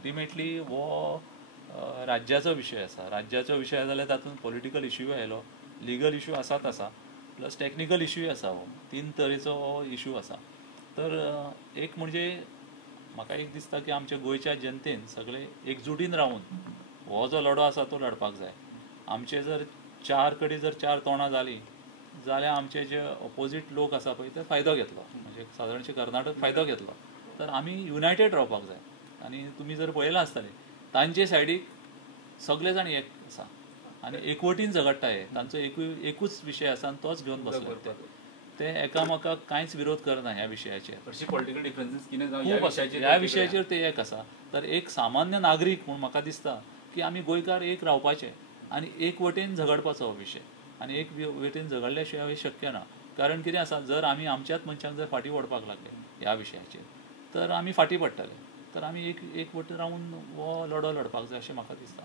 अल्टिमेटली हो राज्याचो विशय आसा. राज्याचो विशय जाल्यार तातूंत पॉलिटिकल इश्यूय आयलो, लिगल इश्यू आसाच आसा, प्लस टॅक्निकल इश्यूय आसा. हो तीन तरेचो हो इश्यू आसा. तर एक म्हणजे म्हाका एक दिसता की आमच्या गोंयच्या जनतेन सगळे एकजुटीन रावून हो जो लढो आसा तो लडपाक जाय. आमचे जर चार कडेन जर चार तोंडां जालीं जाल्यार आमचे जे ऑपोजीट लोक आसा पळय ते फायदो घेतलो. म्हणजे सादारणशे कर्नाटक फायदो घेतलो. तर आमी युनायटेड रावपाक जाय. आनी तुमी जर पळयलां आसतलें तांचे सायडीक सगळे जाण एक आसा आनी एकवटीन झगडटा. हे तांचो एकूच विशय आसा आनी तोच घेवन बसले ते एकामेकाक कांयच विरोध करना ह्या विशयाचेर. पॉलिटिकल डिफरन्सीस कितें ह्या विशयाचेर ते एक आसा. तर एक सामान्य नागरीक म्हूण म्हाका दिसता की आमी गोंयकार एक रावपाचे आनी एक वटेन झगडपाचो हो विशय. आनी एक वटेन झगडल्या शिवाय हे शक्य ना. कारण कितें आसा, जर आमी आमच्याच मनशांक जर फाटीं ओडपाक लागले ह्या विशयाचेर तर आमी फाटीं पडटले. तर आमी एक वटेन रावून हो लढो लडपाक जाय अशें म्हाका दिसता.